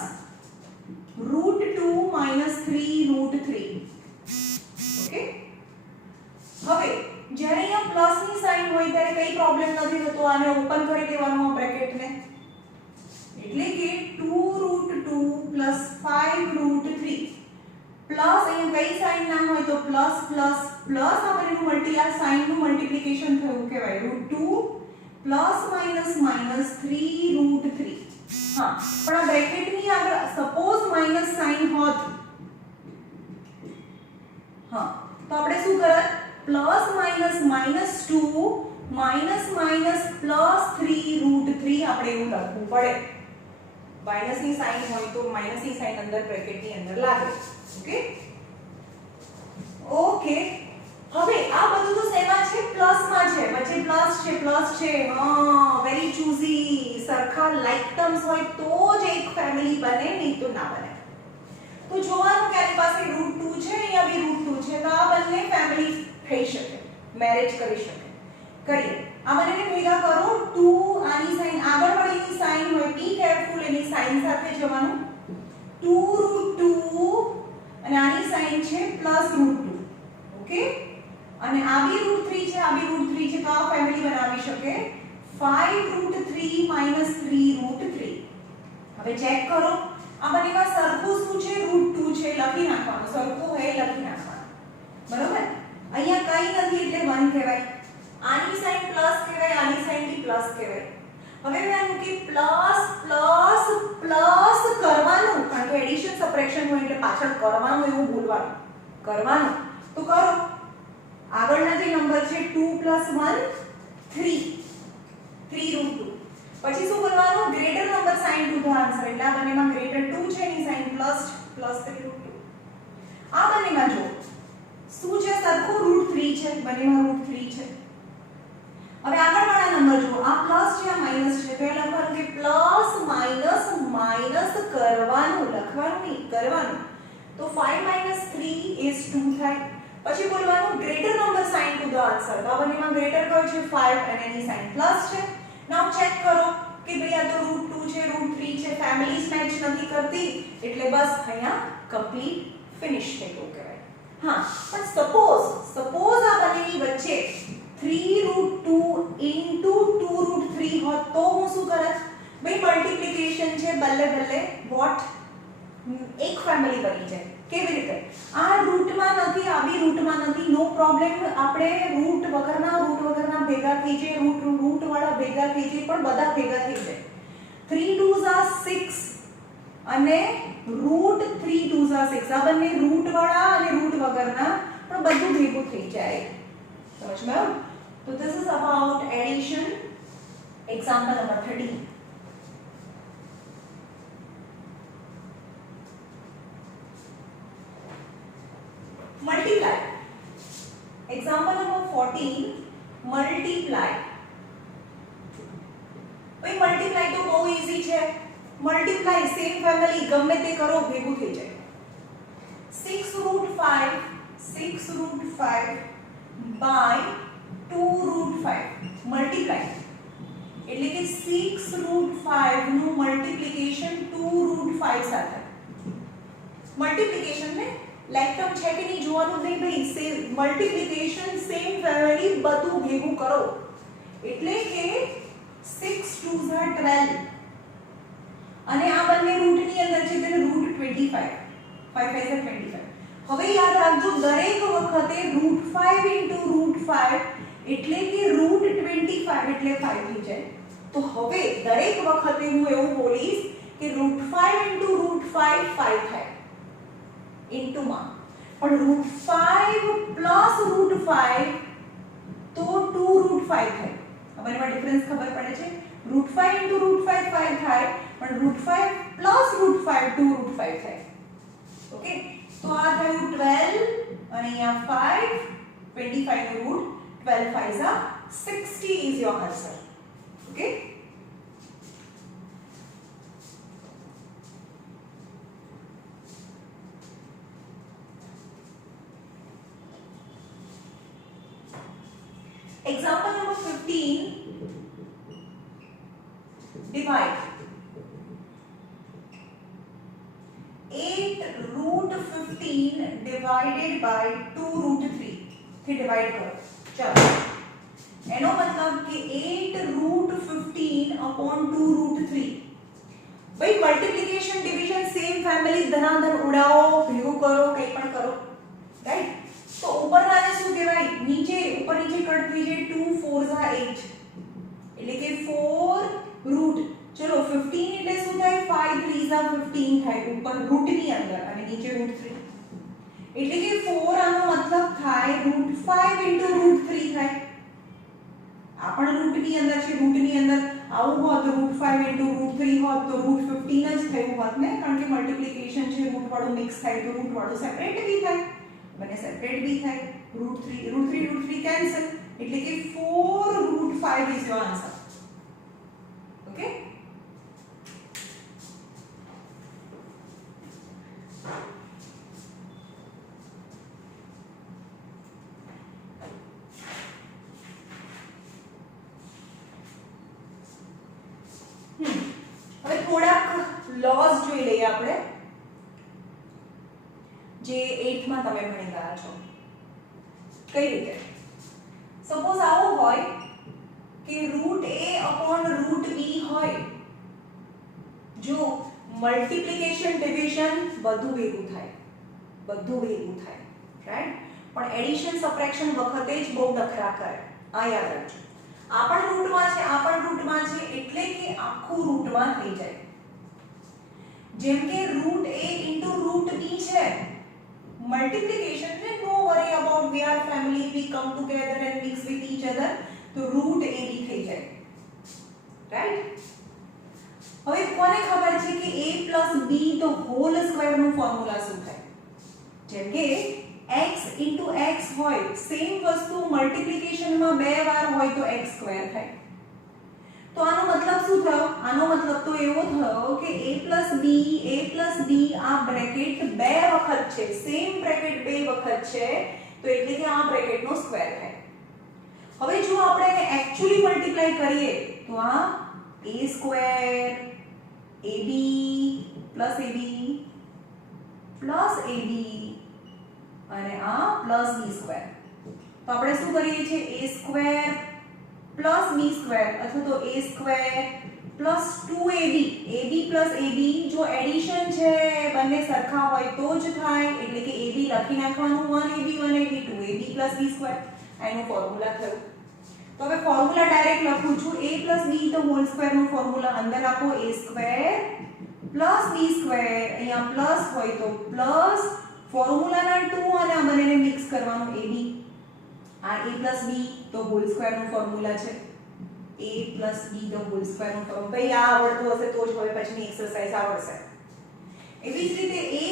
root 2 minus 3 root 3. Okay, હવે જ્યારે અહીંયા પ્લસ ની સાઇન હોય ત્યારે કઈ પ્રોબ્લેમ નથી થતો. આને ઓપન કરી દેવાનું આ બ્રેકેટને. એટલે કે 2 રૂટ 2 પ્લસ 5 રૂટ 3 પ્લસ અહીંયા કઈ સાઇન ના હોય તો પ્લસ પ્લસ પ્લસ આપણે આ સાઇનનું મલ્ટીપ્લિકેશન થયું કહેવાય. Root 2 plus minus minus 3 root 3. હા, પણ આ બ્રેકેટની આગળ સપોઝ -3 માઇનસ સાઇન હોત, હા તો આપણે શું કરત, પ્લસ માઇનસ -2 માઇનસ માઇનસ +3√3 આપણે એવું લખવું પડે. માઇનસની સાઇન હોય તો માઇનસની સાઇન અંદર બ્રેકેટની અંદર લાગે. ઓકે ઓકે, હવે આ બધું તો શેમાં છે, પ્લસમાં છે, વચ્ચે પ્લસ છે. હા વેરી ચૂઝી, સરખા લાઈક ટર્મ્સ હોય તો જ એક ફેમિલી બને, નહીં તો ના બને. તો જોવાનું કે આની પાસે √2 છે, અહીંયા બી √2 છે, તો આ બંને ફેમિલી થઈ શકે, મેરેજ કરી શકે. કરીએ, આ બંનેને ભેગા કરો. 2 આની સાઇન આગળ વળીની સાઇન હોય, બી કેરફુલ, એની સાઇન સાથે જવાનું. 2√2 અને આની સાઇન છે +√2. ઓકે, અને આ બી √3 છે, આ બી √3 છે, તો આ ફેમિલી બનાવી શકે 5√3 -3√3. હવે ચેક કરો, આ બંનેમાં સરખું શું છે, √2 છે, લખી નાખવાનું. સરખું હોય લખી નાખવાનું, બરોબર. અહીંયા કઈ નથી એટલે 1 કહેવાય. આની સાઇન પ્લસ કહેવાય, આની સાઇન બી પ્લસ કહેવાય. હવે મેં કે પ્લસ પ્લસ પ્લસ કરવાનું, કારણ કે એડિશન સબટ્રેક્શન હોય એટલે પાછળ કરવાનું એવું ભૂલવાનું. કરવાનું તો કરો. આગળના જે નંબર છે 2 + 1 3 3√2. પછી શું કરવાનું, greater number sine to the answer, એટલે આ બંનેમાં ગ્રેટર 2 છે, એની સાઇન પ્લસ +3√2. આ બંનેમાં જો શું છે, સરખું √3 છે, બંનેમાં √3 છે. હવે આગળવાળા નંબર જો, આ પ્લસ છે, આ માઈનસ છે, તો એ લખવાનું કે પ્લસ માઈનસ માઈનસ કરવાનું, લખવાનું નહીં, કરવાનું. તો 5 - 3 = 2 થાય. પછી બોલવાનું greater number sine to the answer, તો આ બંનેમાં ગ્રેટર કયો છે, 5, અને એની સાઇન પ્લસ છે. નાઉ ચેક કરો કે ભાઈ આ તો √2 છે, √3 છે, ફેમિલીઝ મેચ નથી કરતી, એટલે બસ અહીંયા કમ્પ્લીટ ફિનિશ થઈ ગયું કહેવાય. હા, પણ સપોઝ આ બંનેની વચ્ચે 3√2 * 2√3 હોત તો હું શું કરત, ભાઈ મલ્ટીપ્લિકેશન છે, બલ્લે બલ્લે વોટ એક ફેમિલી બની જાય. કેવી રીતે, આ રૂટમાં નથી, આ બી રૂટમાં નથી, નો પ્રોબ્લેમ. આપણે રૂટ વગરના ભેગા થઈ જાય, રૂટ વાળા ભેગા થઈ જાય, પણ બધા ભેગા થઈ જાય. 3 2s are 6 અને √3 2s are 6, આ બંને રૂટ વાળા અને રૂટ વગરના, પણ બધું ભેગું થઈ જાય. સમજમાં આવ્યું? તો this is about addition. Example number 13. Multiply. Example number 14. Multiply. भाई multiply तो बहुत easy છે. Multiply same family ગમે તે કરો ભેગું થઈ જાય. 6√5 by 2√5 multiply એટલે કે 6√5 નું મલ્ટીપ્લિકેશન 2√5 સાથે. મલ્ટીપ્લિકેશન ને લાઈક ટર્મ છે કે નહીં જોવાનું નહીં ભાઈ, સેમ મલ્ટીપ્લિકેશન સેમ ફેમિલી બધું ભેગું કરો, એટલે કે 6 2s are 12 અને આ બંને રૂટની અંદર છે એટલે √25 5 5 are 25. હવે યાદ રાખજો દરેક વખતે √5 * √5 એટલે કે √25 એટલે 5 થઈ જાય. તો હવે દરેક વખતે હું એવું બોલીશ કે √5 * √5 5 થાય ઇન્ટુમાં, પણ √5 + √5 તો 2√5 થાય. હવે એમાં ડિફરન્સ ખબર પડે છે, √5 * √5 5 થાય, પણ √5 + √5 2√5 થાય. ઓકે, તો આ થયું 12 અને અહીંયા 5 25 નું route 12 5s are 60 is your answer. Okay, example number 15. Divide 8√15 divided by 2√3 થી ડિવાઇડ કરો. ચલો, એનો મતલબ કે 8√15 upon 2√3. ભાઈ મલ્ટીપ્લિકેશન ડિવિઝન સેમ ફેમિલી ધનાધન ઉડાવો, ભેગું કરો, કંઈ પણ કરો, રાઈટ. તો ઉપરનાને શું કહેવાય, નીચે ઉપર નીચે કટ થઈ જાય, 2 4s are 8 એટલે કે 4√3 ચલો 15 એટલે શું થાય 5 3 ઝા 15 થાય ઉપર રૂટ ની અંદર અને નીચે રૂટ 3 એટલે કે 4 આનો મતલબ થાય રૂટ 5 * રૂટ 3 થાય આ પણ રૂટ ની અંદર છે રૂટ ની અંદર આવું હોત રૂટ 5 * રૂટ 3 હોત તો રૂટ 15 જ થયું હોત ને કારણ કે મલ્ટીપ્લિકેશન છે રૂટ વાળું મિક્સ થાય તો રૂટ વાળું સેપરેટ બી થાય બને સેપરેટ બી થાય રૂટ 3 કેન્સલ એટલે કે 4 root 5 is your answer okay હવે થોડાક લોઝ જોઈ લઈએ આપણે જે 8th માં તમે ભણી ગયા છો કઈ રીતે સપોઝ આવું હોય કે root a upon root b હોય જો મલ્ટીપ્લિકેશન ડિવિઝન બધું ભેગું થાય રાઈટ પણ એડિશન સબટ્રેક્શન વખતે જ બહુ નખરા કરે આ યાદ રાખજો આ પણ રૂટમાં છે એટલે કે આખું રૂટમાં થઈ જાય જેમ કે રૂટ a * રૂટ b છે multiplication में no worry about we are family we come together and mix with each other तो root a भी થઈ જાય રાઈટ હવે કોને ખબર છે કે a + b તો હોલ સ્ક્વેર નું ફોર્મ્યુલા શું થાય જેમ કે x * x હોય સેમ વસ્તુ મલ્ટીપ્લિકેશન માં બે વાર હોય તો x² થાય તો આનો મતલબ શું થયો આનો મતલબ તો એવો થયો કે a + b આ બ્રેકેટ બે વખત છે સેમ બ્રેકેટ બે વખત છે તો એટલે કે આ બ્રેકેટ નો સ્ક્વેર થાય હવે જો આપણે એને એક્ચ્યુઅલી મલ્ટીપ્લાય કરીએ તો આ a² ab + ab અને આ +b² તો આપણે શું કરીએ છીએ a² + b² અથવા તો a² + 2ab ab + ab જો એડિશન છે બંને સરખા હોય તો જ થાય એટલે કે ab લખી નાખવાનું 1ab 2ab + b² એનો ફોર્મ્યુલા થયો તો હવે ફોર્મ્યુલા ડાયરેક્ટ લખું છું a + b તો હોલ સ્ક્વેર નો ફોર્મ્યુલા અંદર આપો a² + b² અહીંયા પ્લસ હોય તો પ્લસ ફોર્મ્યુલાના 2 અને આ બંનેને મિક્સ કરવાનું ab આ a + b તો હોલ સ્ક્વેર નો ફોર્મ્યુલા છે a + b તો હોલ સ્ક્વેર નો ફોર્મ્યુલા ભાઈ આ આવડતું હશે તો જ હવે પછીની એક્સરસાઇઝ આવડશે એવી જ રીતે a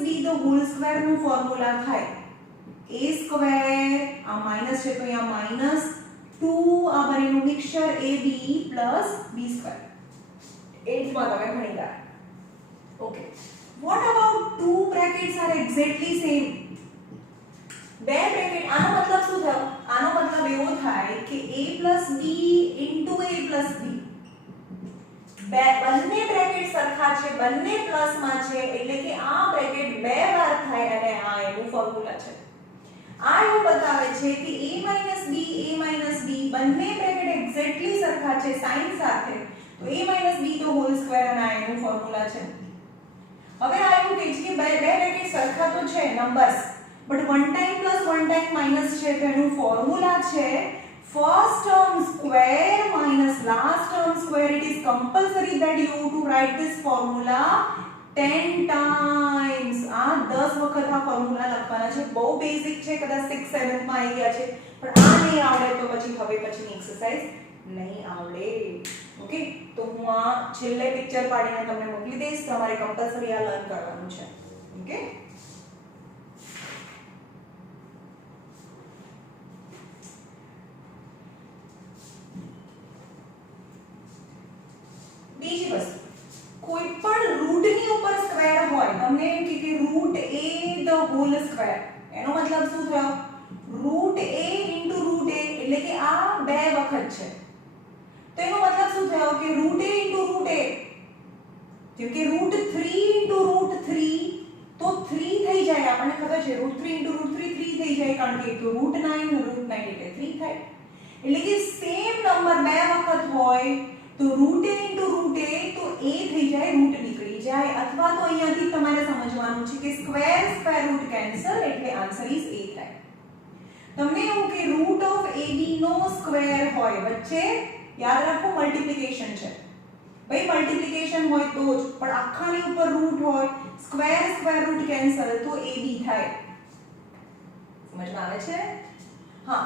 - b તો હોલ સ્ક્વેર નો ફોર્મ્યુલા થાય a² આ માઈનસ છે તો અહીંયા -2 આ બંનેનું મિક્સચર ab + b² 8th માં તમે ભણી ગયા okay what about two brackets are exactly same બે બ્રેકેટ આનો મતલબ શું થયો આનો મતલબ એવો થાય કે a + b * a + b બંને બ્રેકેટ સરખા છે બંને પ્લસમાં છે એટલે કે આ બ્રેકેટ બે વાર થાય અને આ એનું ફોર્મ્યુલા છે આ એવું બતાવે છે કે a - b બંને બ્રેકેટ એક્ઝેક્ટલી સરખા છે સાઇન સાથે તો a - b તો હોલ સ્ક્વેર અને આ એનું ફોર્મ્યુલા છે હવે આ એવું કહે છે કે બે બ્રેકેટ સરખા તો છે numbers but one time plus one time minus છે તો એનું ફોર્મ્યુલા છે first term square minus last term square. It is compulsory that you have to write this formula 10 times. આ 10 વખત આ ફોર્મ્યુલા લખવાના છે બહુ બેઝિક છે કદાચ 6 7 માં આવી ગયા છે પણ આ નહીં આવડે તો પછી પછીની એક્સરસાઇઝ નહીં આવડે ઓકે તો હું આ છેલ્લે પિક્ચર પાડીને તમને મોકલી દઈશ તમારે કમ્પલસરી આ લર્ન કરવાનું છે ઓકે બીજી વસ્તુ કોઈ પણ રૂટ ની ઉપર સ્ક્વેર હોય તમને એમ કે root a the whole square એનો મતલબ શું થયો રૂટ a * રૂટ a એટલે કે આ બે વખત છે તો એનો મતલબ શું થયો કે રૂટ a * રૂટ a જેમ કે રૂટ 3 * રૂટ 3 તો 3 થઈ જાય આપણને ખબર છે રૂટ 3 * રૂટ 3 3 થઈ જાય કારણ કે તો રૂટ 9 એટલે 3 થાય એટલે કે સેમ નંબર બે વખત હોય તો રૂટ a * રૂટ a તો a થઈ જાય રૂટ નીકળી જાય અથવા તો અહીંયાથી તમારે સમજવાનું છે કે સ્ક્વેર રૂટ કેન્સલ એટલે આન્સર ઇઝ a થાય તમને એવું કે રૂટ ઓફ ab નો સ્ક્વેર હોય વચ્ચે યાદ રાખો મલ્ટીપ્લિકેશન છે भाई मल्टिप्लिकेशन હોય તો જ, પણ આખાની ઉપર રૂટ હોય, સ્ક્વેર સ્ક્વેર રૂટ કેન્સલ તો a b થાય. સમજમાં આવે છે? હા.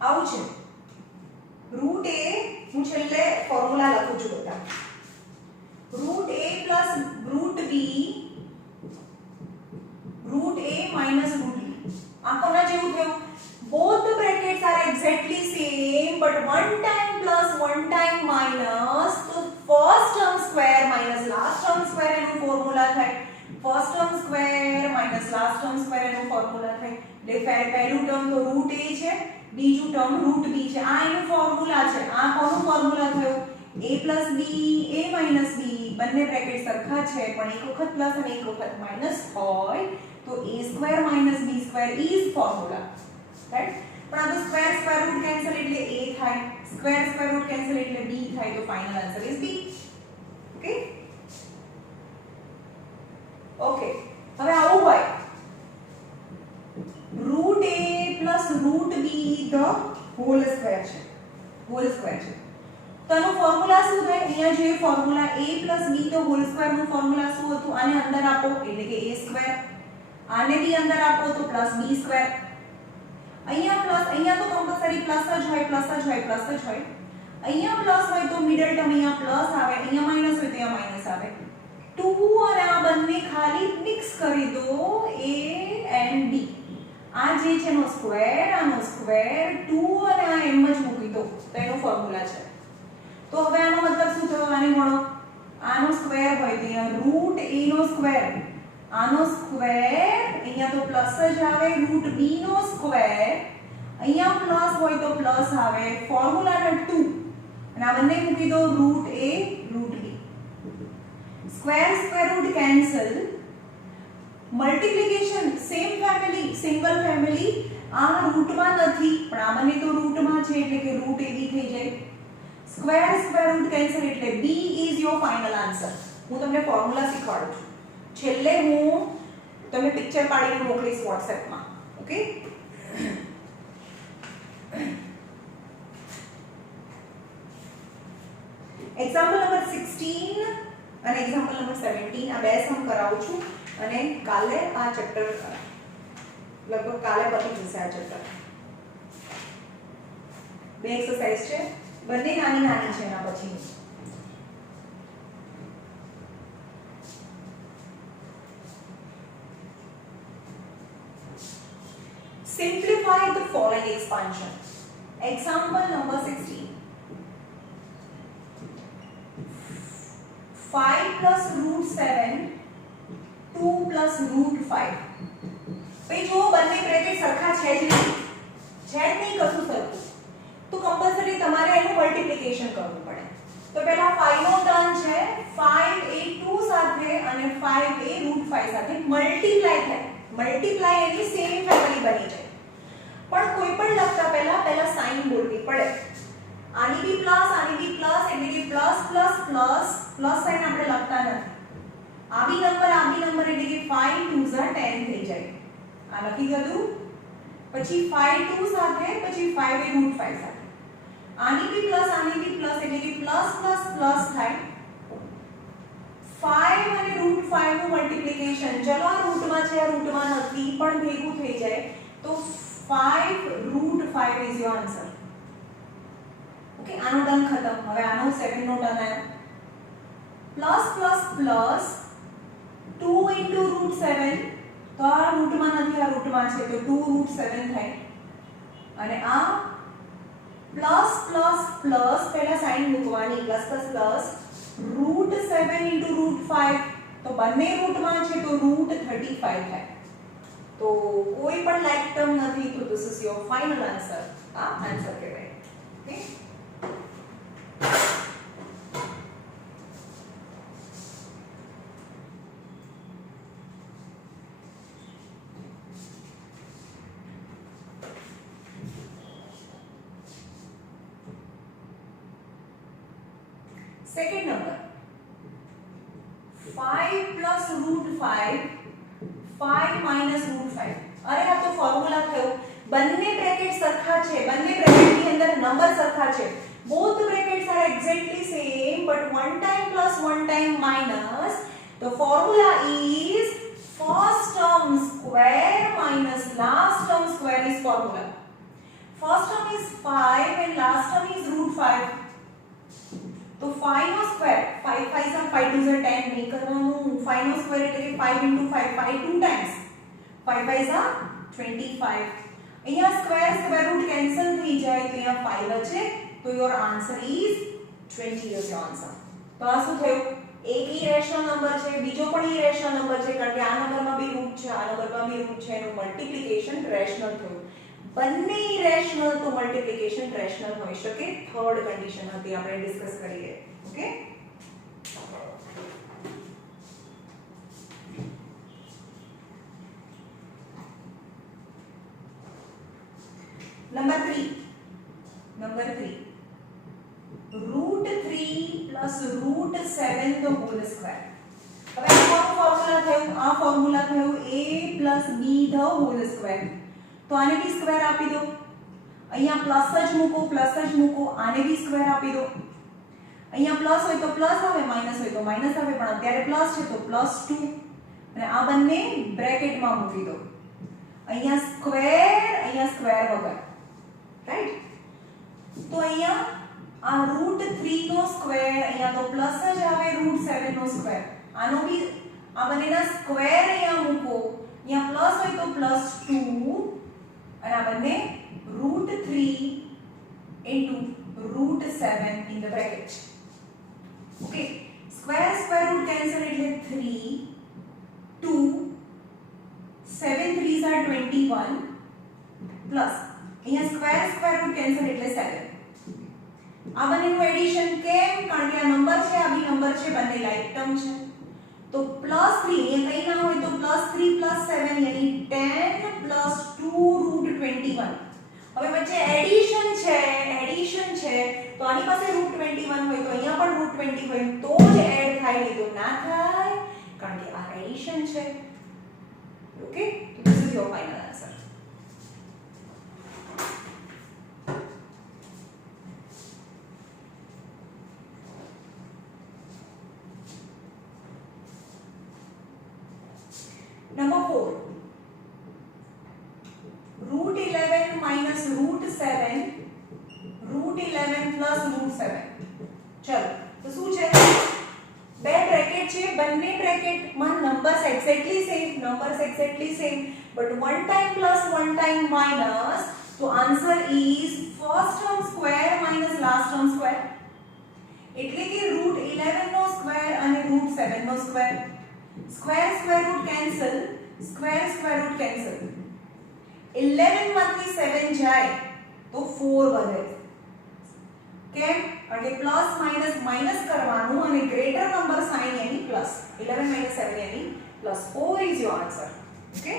આવું છે. રૂટ a હું છેલ્લે ફોર્મ્યુલા લખું છું બધા. Root a plus root b root a minus root b. આ કોના જેવું થયું? both the brackets are exactly same but one time plus one time minus, તો first term square minus last term square એનું formula થાય. first term square minus last term square એનું formula થાય. એટલે પહેલું ટર્મ તો રૂટ a છે, બીજું ટર્મ રૂટ b છે. આ એનું ફોર્મ્યુલા છે. આ કોનું ફોર્મ્યુલા થયું? a plus b, a minus b, બંને બ્રેકેટ સરખા છે પણ એક વખત પ્લસ અને એક વખત માઈનસ હોય તો a square minus b square is formula, right? પણ આ તો સ્ક્વેર સ્ક્વેર રૂટ કેન્સલ એટલે a થાય, સ્ક્વેર સ્ક્વેર રૂટ કેન્સલ એટલે b થાય, તો final answer is b. Okay okay. હવે આવું હોય root a plus root b the whole square છે, હોલ સ્ક્વેર છે. તો આનો ફોર્મ્યુલા શું થાય? અહીંયા જે ફોર્મ્યુલા a પ્લસ b તો હોલ સ્ક્વેર નું ફોર્મ્યુલા શું હતું? આને અંદર આપો એટલે કે a સ્ક્વેર, આને બી અંદર આપો તો પ્લસ b સ્ક્વેર. અહીંયા પ્લસ, અહીંયા તો કમ્પલસરી પ્લસ જ હોય, પ્લસ જ હોય, પ્લસ જ હોય. અહીંયા પ્લસ હોય તો મિડલ ટર્મ અહીંયા પ્લસ આવે, અહીંયા માઈનસ હોય તો અહીંયા માઈનસ આવે. 2 અને આ બંને ખાલી મિક્સ કરી દો a and b. આ જે છે એનો સ્ક્વેર, આનો સ્ક્વેર, 2 અને આ એમ જ મૂકી દો તો એનો ફોર્મ્યુલા છે. તો હવે આનો મતલબ શું થયો? આને મળો આનો સ્ક્વેર હોય તો અહીંયા રૂટ a નો સ્ક્વેર, આનો સ્ક્વેર, અહીંયા તો પ્લસ જ આવે, રૂટ b નો સ્ક્વેર, અહીંયા પ્લસ હોય તો પ્લસ આવે, ફોર્મ્યુલા 2 અને આ બંને મૂકી દો root a root b. Square square root cancel, multiplication same family, single family, આ રૂટમાં નથી પણ આ બંને તો રૂટમાં છે એટલે કે રૂટ a b થઈ જાય. સ્ક્વેર સ્ક્વેર રૂટ કેન્સલ એટલે b is your final answer. હું તમને ફોર્મ્યુલા શીખવાડું છું. છેલ્લે હું તમને પિક્ચર પાડીને મોકલીશ WhatsApp માં. ઓકે? એક્ઝામ્પલ નંબર 16 અને એક્ઝામ્પલ નંબર 17 આ બે સમ કરાવું છું અને કાલે આ ચેપ્ટર લગભગ કાલે પતી જશે આ ચેપ્ટર. બે એક્સરસાઇઝ છે, બંને નાની નાની છે એના પછી. Simplify the following expansion. Example number 16. 5 plus root 7, 2 plus root 5. ભાઈ જો બંને બ્રેકેટ સરખા છે જ નહીં કશું સરખું, તો કમ્પલસરી તમારે એનું મલ્ટીપ્લિકેશન કરવું પડે. તો પહેલા 5 નો ટર્મ છે, 5 એ 2 સાથે અને 5 એ રૂટ 5 સાથે મલ્ટીપ્લાય થાય. મલ્ટીપ્લાય એની સેમ ફેમિલી બની જાય. પણ કોઈ પણ લખતા પહેલા સાઇન બોલવી પડે. આની બી પ્લસ એટલે કે plus plus plus plus sign આપણે લખતા નથી. આ બી નંબર એટલે કે 5 2s are 10 થઈ જાય. આ લખી ગયું. પછી 5 2 સાથે પછી 5 એ રૂટ 5 સાથે. આની બી પ્લસ એટલે કે પ્લસ પ્લસ પ્લસ થાય. 5 અને રૂટ 5 નું મલ્ટીપ્લિકેશન, ચલો આ રૂટમાં છે, આ રૂટમાં નથી પણ ભેગું થઈ જાય તો 5 root 5 is your answer. Okay, આનો ટર્મ ખતમ. હવે આનો 7 નો ટર્મ આવ્યો. Plus plus plus 2 into root 7, તો આ રૂટમાં નથી, આ રૂટમાં છે તો 2 રૂટ 7 થાય. અને આ પ્લસ પ્લસ પ્લસ પહેલા સાઇન મૂકવાની, plus plus plus route 7 into route 5, તો બંને રૂટમાં છે તો રૂટ 35 થાય. તો કોઈ પણ લાઈક ટર્મ નથી, તો this is your final answer. આ આન્સર કહેવાય. Okay, second number 5 plus root 5, 5 minus root 5. અરે આ તો ફોર્મ્યુલા થયો. બંને બ્રેકેટ સરખા છે, બંને બ્રેકેટની અંદર નંબર સરખા છે. both brackets are exactly same, but one time plus one time minus. The formula is first term square minus last term square is formula. First term is 5 and last term is root 5. तो 5 નો square 5 5 are 5 2 are 10 નહીં કરવાનું. 5 નો square એટલે કે 5 into 5 5 two times 5 5 are 25. અહીંયા square square root cancel થઈ જાય તો અહીંયા 5 બચે. તો your answer is 20 is your answer. તો આ શું થયું? એક ઇરેશનલ નંબર છે, બીજો પણ ઇરેશનલ નંબર છે, કારણ કે આ નંબરમાં બી રૂટ છે, આ નંબરમાં બી રૂટ છે, એનું મલ્ટીપ્લિકેશન રેશનલ થયું. બંને ઇરેશનલ તો મલ્ટીપ્લિકેશન રેશનલ હોઈ શકે. થર્ડ કન્ડિશન હતી, આપણે ડિસ્કસ કરીએ. Okay, number 3 root 3 plus root 7 the whole square. હવે આ ફોર્મ્યુલા થયું, આ ફોર્મ્યુલા થયું a plus b the whole square. તો આને બી સ્ક્વેર આપી દો. અહીંયા પ્લસ જ મૂકો, આને બી સ્ક્વેર આપી દો. અહીંયા પ્લસ હોય તો પ્લસ આવે, માઈનસ હોય તો માઈનસ આવે, પણ અત્યારે પ્લસ છે તો +2 અને આ બંને બ્રેકેટમાં મૂકી દો. અહીંયા સ્ક્વેર વગર, રાઈટ? તો અહીંયા આ √3 નો સ્ક્વેર, અહીંયા તો પ્લસ જ આવે, √7 નો સ્ક્વેર, આનો બી આ બંનેના સ્ક્વેર અહીંયા મૂકો. અહીંયા પ્લસ હોય તો +2 અને આ બંને √3 into √7 in the bracket. Okay, square root cancel એટલે 3 2 7 3s are 21 plus અહીંયા સ્ક્વેર રૂટ કેન્સલ એટલે 7. આ બંનેનું એડિશન કેમ? કારણ કે આ નંબર છે, આ બી નંબર છે, બંને લાઈક ટર્મ છે. તો +3 અહીંયા કઈ ના હોય તો +3 + 7 यानी 10 + 2 √21. હવે વચ્ચે એડિશન છે તો આની પાસે √21 હોય તો અહીંયા પણ √20 હોય તો જ એડ થાય, નહીં તો ના થાય, કારણ કે આ એડિશન છે. ઓકે, તો this is your final answer. Number 4, √11 minus √7, √11 plus √7. ચલો, તો શું છે? બે બ્રેકેટ છે, બંને બ્રેકેટમાં numbers exactly same, but one time plus one time minus. તો answer is first term square minus last term square, એટલે કે √11 નો સ્ક્વેર અને √7 નો સ્ક્વેર. સ્ક્વેર રૂટ કેન્સલ, 11 માંથી 7 જાય તો 4 વધે. કેમ? કારણ કે પ્લસ માઇનસ કરવાનું અને ગ્રેટર નંબર સાઇન એની પ્લસ. 11 - 7 એની +4 is your answer. Okay.